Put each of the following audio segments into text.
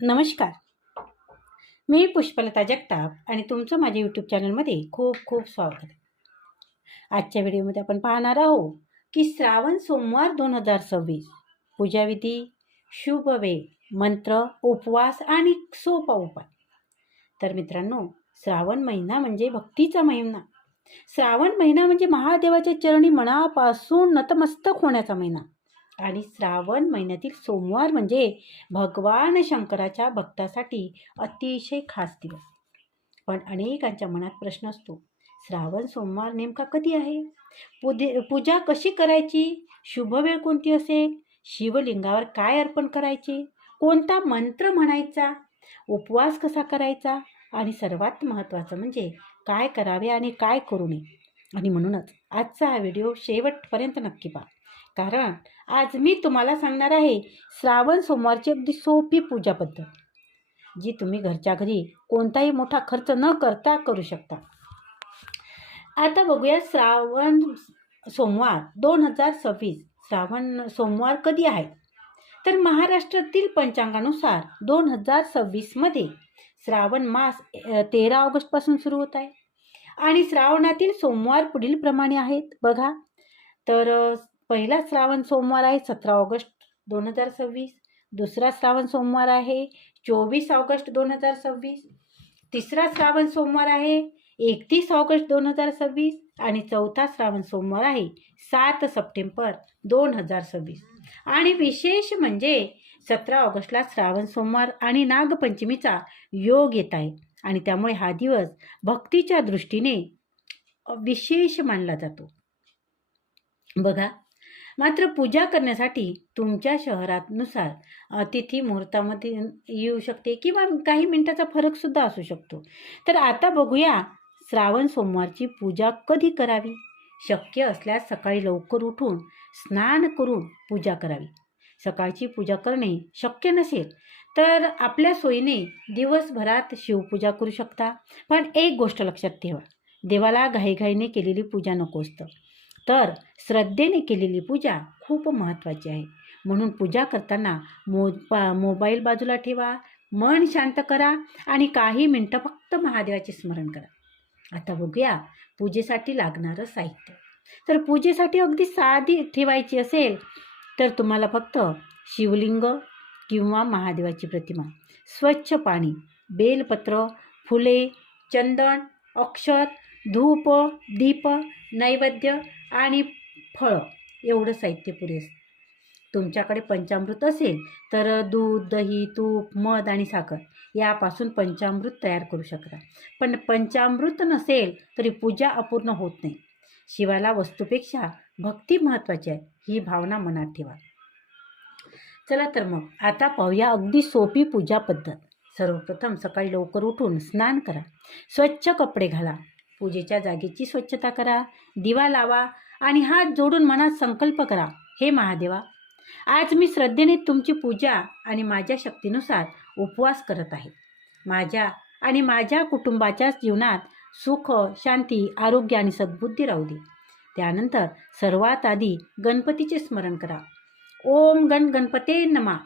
नमस्कार. मी पुष्पलता जगताप आणि तुमचं माझ्या यूट्यूब चॅनलमध्ये खूप खूप स्वागत आहे. आजच्या व्हिडिओमध्ये आपण पाहणार आहोत की श्रावण सोमवार 2026 पूजाविधी, शुभ वेळ, मंत्र, उपवास आणि सोपा उपाय. तर मित्रांनो, श्रावण महिना म्हणजे भक्तीचा महिना. श्रावण महिना म्हणजे महादेवाच्या चरणी मनापासून नतमस्तक होण्याचा महिना. आणि श्रावण महिन्यातील सोमवार म्हणजे भगवान शंकराच्या भक्तासाठी अतिशय खास दिवस. पण अनेकांच्या मनात प्रश्न असतो, श्रावण सोमवार नेमका कधी आहे? पूजा कशी करायची? शुभ वेळ कोणती असेल? शिवलिंगावर काय अर्पण करायचे? कोणता मंत्र म्हणायचा? उपवास कसा करायचा? आणि सर्वात महत्त्वाचं म्हणजे काय करावे आणि काय करू नये? आणि म्हणूनच आजचा हा व्हिडिओ शेवटपर्यंत नक्की पहा. कारण आज मी तुम्हाला सांगणार आहे श्रावण सोमवारची अगदी सोपी पूजा पद्धत, जी तुम्ही घरच्या घरी कोणताही मोठा खर्च न करता करू शकता. आता बघूया श्रावण सोमवार 2026 श्रावण सोमवार कधी आहे. तर महाराष्ट्रातील पंचांगानुसार 2026मध्ये श्रावण मास 13 ऑगस्टपासून सुरू होत आहे. आणि श्रावणातील सोमवार पुढील प्रमाणे आहेत बघा. तर पहिला श्रावण सोमवार आहे 17 ऑगस्ट 2026. दुसरा श्रावण सोमवार आहे 24 ऑगस्ट 2026. तिसरा श्रावण सोमवार आहे 31 ऑगस्ट 2026 आणि चौथा श्रावण सोमवार आहे 7 सप्टेंबर 2026. आणि विशेष म्हणजे 17 ऑगस्टला श्रावण सोमवार आणि नागपंचमीचा योग येत आहे आणि त्यामुळे हा दिवस भक्तीच्या दृष्टीने विशेष मानला जातो बघा. मात्र पूजा करण्यासाठी तुमच्या शहरानुसार तिथी मुहूर्तामध्ये येऊ शकते किंवा काही मिनिटाचा फरकसुद्धा असू शकतो. तर आता बघूया श्रावण सोमवारची पूजा कधी करावी. शक्य असल्यास सकाळी लवकर उठून स्नान करून पूजा करावी. सकाळची पूजा करणे शक्य नसेल तर आपल्या सोयीने दिवसभरात शिवपूजा करू शकता. पण एक गोष्ट लक्षात ठेवा, देवाला घाईघाईने केलेली पूजा नको असतं, तर श्रद्धेने केलेली पूजा खूप महत्त्वाची आहे. म्हणून पूजा करताना मोबाईल बाजूला ठेवा, मन शांत करा आणि काही मिनटं फक्त महादेवाचे स्मरण करा. आता बघूया पूजेसाठी लागणारं साहित्य. तर पूजेसाठी अगदी साधी ठेवायची असेल तर तुम्हाला फक्त शिवलिंग किंवा महादेवाची प्रतिमा, स्वच्छ पाणी, बेलपत्र, फुले, चंदन, अक्षत, धूप, दीप, नैवेद्य आणि फळं एवढं साहित्य पुरेसं. तुमच्याकडे पंचामृत असेल तर दूध, दही, तूप, मध आणि साखर यापासून पंचामृत तयार करू शकता. पण पंचामृत नसेल तरी पूजा अपूर्ण होत नाही. शिवाला वस्तूपेक्षा भक्ती महत्त्वाची आहे, ही भावना मनात ठेवा. चला तर मग आता पाहूया अगदी सोपी पूजा पद्धत. सर्वप्रथम सकाळी लवकर उठून स्नान करा, स्वच्छ कपडे घाला, पूजेच्या जागेची स्वच्छता करा, दिवा लावा आणि हात जोडून मनात संकल्प करा, हे महादेवा, आज मी श्रद्धेने तुमची पूजा आणि माझ्या शक्तीनुसार उपवास करत आहे. माझ्या आणि माझ्या कुटुंबाच्या जीवनात सुख, शांती, आरोग्य आणि सद्बुद्धी राहू दे. त्यानंतर सर्वात आधी गणपतीचे स्मरण करा. ओम गणपते नमा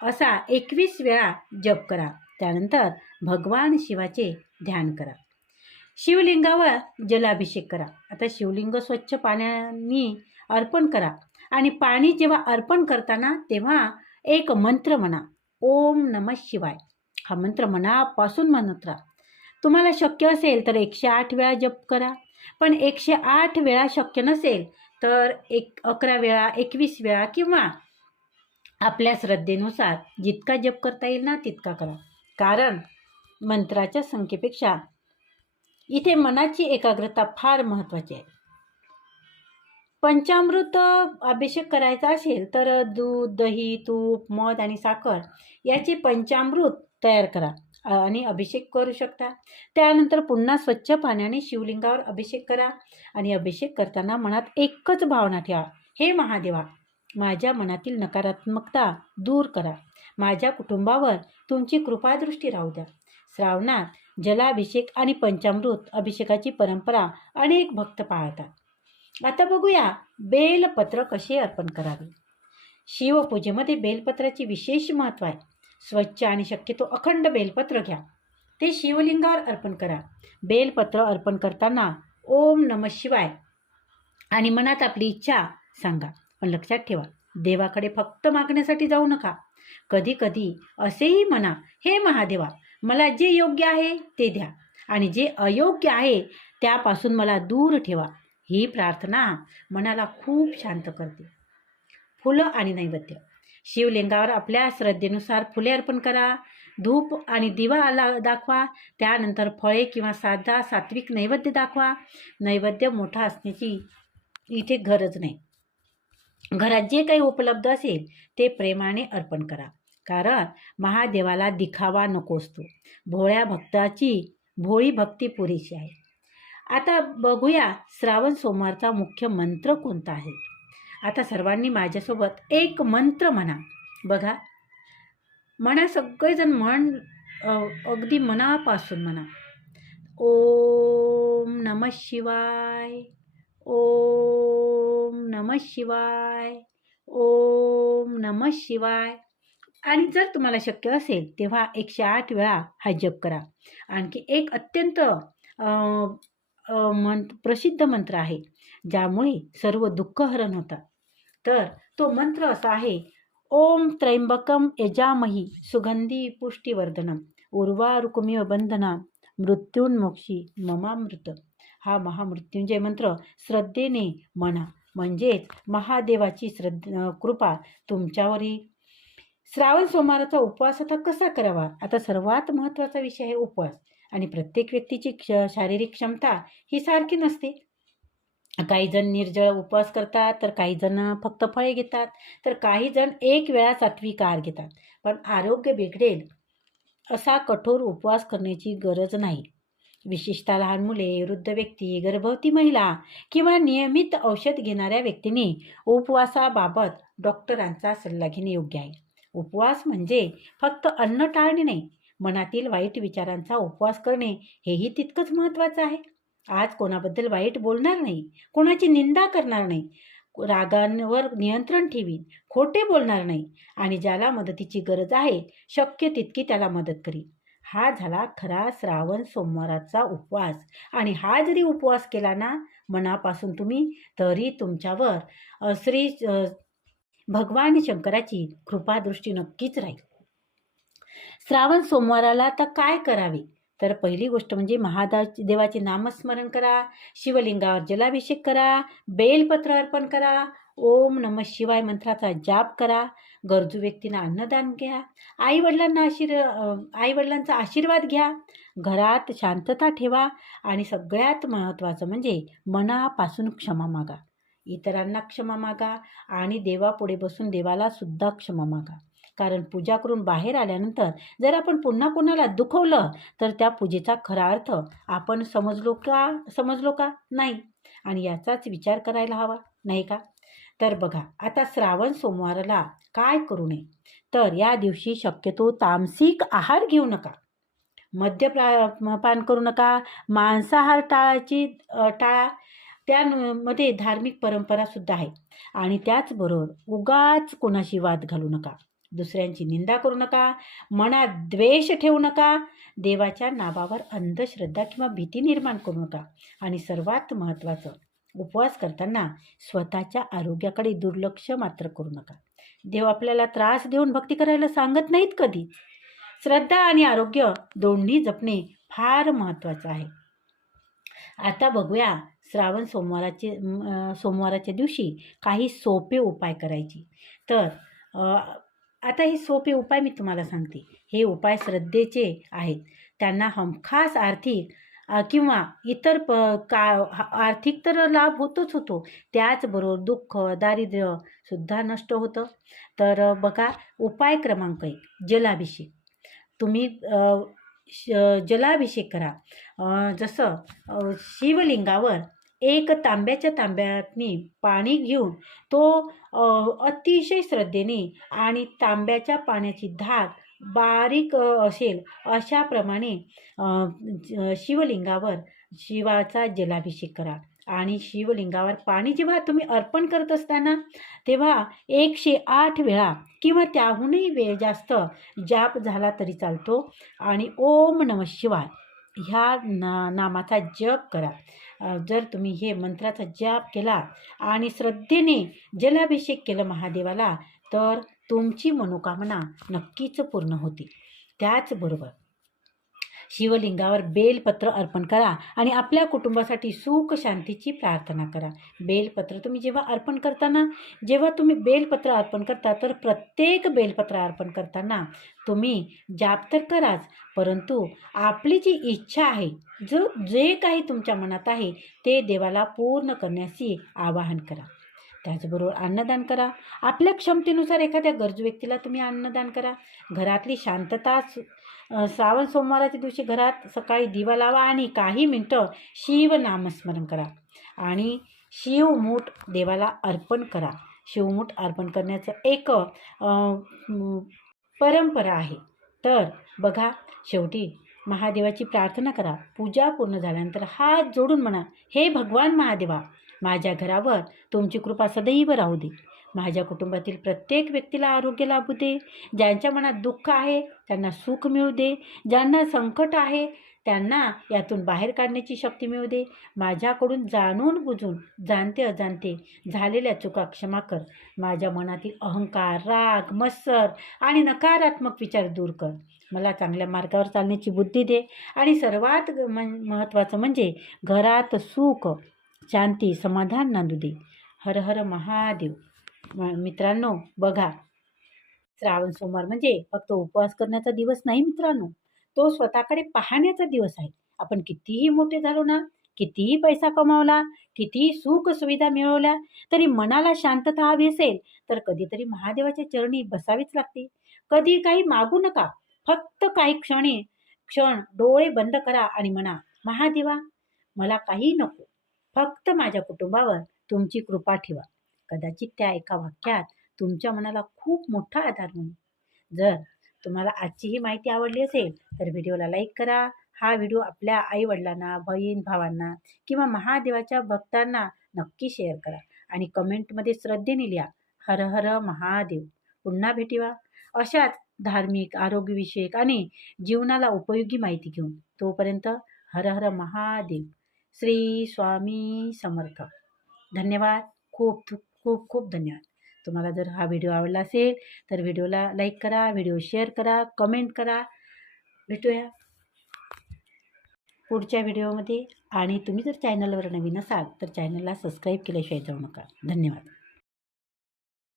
असा 21 वेळा जप करा. त्यानंतर भगवान शिवाचे ध्यान करा. शिवलिंगावर जलाभिषेक करा. आता शिवलिंग स्वच्छ पाण्याने अर्पण करा आणि पाणी जेव्हा अर्पण करताना तेव्हा एक मंत्र म्हणा, ओम नमः शिवाय. हा मंत्र मनापासून म्हणत राहा. तुम्हाला शक्य असेल तर 108 वेळा जप करा. पण 108 वेळा शक्य नसेल तर 11 वेळा, 21 वेळा किंवा आपल्या श्रद्धेनुसार जितका जप करता येईल ना तितका करा. कारण मंत्राच्या संख्येपेक्षा इथे मनाची एकाग्रता फार महत्त्वाची आहे. पंचामृत अभिषेक करायचा असेल तर दूध, दही, तूप, मध आणि साखर याचे पंचामृत तयार करा आणि अभिषेक करू शकता. त्यानंतर पुन्हा स्वच्छ पाण्याने शिवलिंगावर अभिषेक करा आणि अभिषेक करताना मनात एकच भावना ठेवा, हे महादेवा, माझ्या मनातील नकारात्मकता दूर करा. माझ्या कुटुंबावर तुमची कृपादृष्टी राहू द्या. श्रावणात जलाभिषेक आणि पंचामृत अभिषेकाची परंपरा अनेक भक्त पाळतात. आता बघूया बेलपत्र कसे अर्पण करावे. शिवपूजेमध्ये बेलपत्राचे विशेष महत्त्व आहे. स्वच्छ आणि शक्यतो अखंड बेलपत्र घ्या, ते शिवलिंगावर अर्पण करा. बेलपत्र अर्पण करताना ओम नमः शिवाय आणि मनात आपली इच्छा सांगा. पण लक्षात ठेवा, देवाकडे फक्त मागण्यासाठी जाऊ नका. कधी कधी असेही म्हणा, हे महादेवा, मला जे योग्य आहे ते द्या आणि जे अयोग्य आहे त्यापासून मला दूर ठेवा. ही प्रार्थना मनाला खूप शांत करते. फुलं आणि नैवेद्य. शिवलिंगावर आपल्या श्रद्धेनुसार फुले अर्पण करा. धूप आणि दिवा दाखवा. त्यानंतर फळे किंवा साधा सात्विक नैवेद्य दाखवा. नैवेद्य मोठा असण्याची इथे गरज नाही. घरात जे काही उपलब्ध असेल ते प्रेमाने अर्पण करा, कारण महादेवाला दिखावा नको असतो. भोळ्या भक्ताची भोळी भक्ती पुरेशी आहे. आता बघूया श्रावण सोमवारचा मुख्य मंत्र कोणता आहे. आता सर्वांनी माझ्यासोबत एक मंत्र म्हणा. बघा, म्हणा, सगळेजण अगदी मनापासून म्हणा. ओम नमः शिवाय, ओम नमः शिवाय, ओम नमः शिवाय. आणि जर तुम्हाला शक्य असेल तेव्हा 108 वेळा हा जप करा. आणखी एक अत्यंत प्रसिद्ध मंत्र आहे ज्यामुळे सर्व दुःखहरण होतात. तर तो मंत्र असा आहे, ओम त्र्यंबकम यजामहि सुगंधी पुष्टिवर्धनम उर्वारुकमिव बंधना मृत्युन्मोक्षी ममामृत. हा महामृत्युंजय मंत्र श्रद्धेने म्हणा, म्हणजेच महादेवाची कृपा तुमच्यावरही. श्रावण सोमवाराचा उपवास आता कसा करावा. आता सर्वात महत्त्वाचा विषय आहे उपवास. आणि प्रत्येक व्यक्तीची शारीरिक क्षमता ही सारखी नसते. काही जण निर्जळ उपवास करतात, तर काही जण फक्त फळे घेतात, तर काही जण एक वेळा सात्विक आहार घेतात. पण आरोग्य बिघडेल असा कठोर उपवास करण्याची गरज नाही. विशेषतः लहान मुले, वृद्ध व्यक्ती, गर्भवती महिला किंवा नियमित औषध घेणाऱ्या व्यक्तींनी उपवासाबाबत डॉक्टरांचा सल्ला घेणे योग्य आहे. उपवास म्हणजे फक्त अन्न टाळणे नाही, मनातील वाईट विचारांचा उपवास करणे हेही तितकंच महत्त्वाचं आहे. आज कोणाबद्दल वाईट बोलणार नाही, कोणाची निंदा करणार नाही, रागांवर नियंत्रण ठेवीन, खोटे बोलणार नाही आणि ज्याला मदतीची गरज आहे शक्य तितकी त्याला मदत करीन. हा झाला खरा श्रावण सोमवाराचा उपवास. आणि हा जरी उपवास केला ना मनापासून तुम्ही, तरी तुमच्यावर श्री भगवान शंकराची कृपादृष्टी नक्कीच राहील. श्रावण सोमवाराला आता काय करावे, तर पहिली गोष्ट म्हणजे महादेवाचे नामस्मरण करा, शिवलिंगावर जलाभिषेक करा, बेलपत्र अर्पण करा, ओम नमः शिवाय मंत्राचा जाप करा, गरजू व्यक्तींना अन्नदान घ्या, आईवडिलांचा आशीर्वाद घ्या, घरात शांतता ठेवा आणि सगळ्यात महत्त्वाचं म्हणजे मनापासून क्षमा मागा. इतरांना क्षमा मागा आणि देवापुढे बसून देवाला सुद्धा क्षमा मागा. कारण पूजा करून बाहेर आल्यानंतर जर आपण पुन्हा कोणाला दुखवलं तर त्या पूजेचा खरा अर्थ आपण समजलो का नाही. आणि याचाच विचार करायला हवा, नाही का. तर बघा, आता श्रावण सोमवाराला काय करू नये, तर या दिवशी शक्यतो तामसिक आहार घेऊ नका, मद्यपान करू नका, मांसाहार टाळा. त्यामध्ये धार्मिक परंपरासुद्धा आहे. आणि त्याचबरोबर उगाच कोणाशी वाद घालू नका, दुसऱ्यांची निंदा करू नका, मनात द्वेष ठेवू नका, देवाच्या नावावर अंधश्रद्धा किंवा भीती निर्माण करू नका. आणि सर्वात महत्त्वाचं, उपवास करताना स्वतःच्या आरोग्याकडे दुर्लक्ष मात्र करू नका. देव आपल्याला त्रास देऊन भक्ती करायला सांगत नाहीत कधी. श्रद्धा आणि आरोग्य दोन्ही जपणे फार महत्त्वाचं आहे. आता बघूया श्रावण सोमवाराच्या दिवशी काही सोपे उपाय करायचे. तर आता हे सोपे उपाय मी तुम्हाला सांगते. हे उपाय श्रद्धेचे आहेत. त्यांना हमखास आर्थिक किंवा इतर आर्थिक तर लाभ होतो, त्याचबरोबर दुःख, दारिद्र्यसुद्धा नष्ट होतं. तर बघा, उपाय क्रमांक 1, जलाभिषेक. तुम्ही जलाभिषेक करा. जसं शिवलिंगावर एक तांब्यातनी पाणी घेऊन तो अतिशय श्रद्धेने आणि तांब्याच्या पाण्याची धार बारीक असेल अशाप्रमाणे शिवलिंगावर शिवाचा जलाभिषेक करा. आणि शिवलिंगावर पाणी जेव्हा तुम्ही अर्पण करत असताना तेव्हा 108 वेळा किंवा त्याहूनही वेळ जास्त जाप झाला तरी चालतो आणि ओम नमः शिवाय ह्या नामाचा जप करा. जर तुम्ही हे मंत्राचा जप केला आणि श्रद्धेने जलाभिषेक केलं महादेवाला तर तुमची मनोकामना नक्कीच पूर्ण होते. त्याचबरोबर शिवलिंगावर बेलपत्र अर्पण करा आणि आपल्या कुटुंबासाठी सुख शांतीची प्रार्थना करा. बेलपत्र तुम्ही जेव्हा अर्पण करताना जेव्हा तुम्ही बेलपत्र अर्पण करता तर प्रत्येक बेलपत्र अर्पण करताना तुम्ही जाप तर कराच, परंतु आपली जी इच्छा आहे, जे काही तुमच्या मनात आहे ते देवाला पूर्ण करण्याची आवाहन करा. त्याचबरोबर अन्नदान करा. आपल्या क्षमतेनुसार एखाद्या गरजू व्यक्तीला तुम्ही अन्नदान करा. घरातली शांतता श्रावण सोमवाराच्या दिवशी घरात सकाळी दिवा लावा आणि काही मिनटं शिवनामस्मरण करा आणि शिवमूठ देवाला अर्पण करा. शिवमूठ अर्पण करण्याचं एक परंपरा आहे. तर बघा, शेवटी महादेवाची प्रार्थना करा. पूजा पूर्ण झाल्यानंतर हात जोडून म्हणा, हे भगवान महादेवा, माझ्या घरावर तुमची कृपा सदैव राहू दे. माझ्या कुटुंबातील प्रत्येक व्यक्तीला आरोग्य लाभू दे. ज्यांच्या मनात दुःख आहे त्यांना सुख मिळू दे. ज्यांना संकट आहे त्यांना यातून बाहेर काढण्याची शक्ती मिळू दे. माझ्याकडून जाणून बुजून जाणते अजाणते झालेल्या चुका क्षमा कर. माझ्या मनातील अहंकार, राग, मत्सर आणि नकारात्मक विचार दूर कर. मला चांगल्या मार्गावर चालण्याची बुद्धी दे आणि सर्वात महत्त्वाचं म्हणजे घरात सुख, शांती, समाधान नांदू दे. हर हर महादेव. मित्रांनो बघा, श्रावण सोमवार म्हणजे फक्त उपवास करण्याचा दिवस नाही मित्रांनो, तो स्वतःकडे पाहण्याचा दिवस आहे. आपण कितीही मोठे झालो ना, कितीही पैसा कमावला, कितीही सुख सुविधा मिळवल्या तरी मनाला शांतता हवी असेल तर कधीतरी महादेवाच्या चरणी बसावीच लागते. कधी काही मागू नका. फक्त काही क्षण डोळे बंद करा आणि म्हणा, महादेवा, मला काही नको, फक्त माझ्या कुटुंबावर तुमची कृपा ठेवा. कदाचित त्या एका वाक्यात तुमच्या मनाला खूप मोठा आधार मिळेल. जर तुम्हाला आजची ही माहिती आवडली असेल तर व्हिडिओला लाईक करा. हा व्हिडिओ आपल्या आईवडिलांना, बहीण भावांना किंवा महादेवाच्या भक्तांना नक्की शेअर करा आणि कमेंटमध्ये श्रद्धेने लिहा, हर हर महादेव. पुन्हा भेटूया अशाच धार्मिक, आरोग्यविषयक आणि जीवनाला उपयोगी माहिती घेऊन. तोपर्यंत हर हर महादेव. श्री स्वामी समर्थ. धन्यवाद. खूप खूप खूप धन्यवाद. तुम्हाला जर हा व्हिडिओ आवडला असेल तर व्हिडिओला लाईक करा, व्हिडिओ शेअर करा, कमेंट करा. भेटूया पुढच्या व्हिडिओमध्ये. आणि तुम्ही जर चॅनलवर नवीन असाल तर चॅनलला सबस्क्राईब केल्याशिवाय जाऊ नका. धन्यवाद.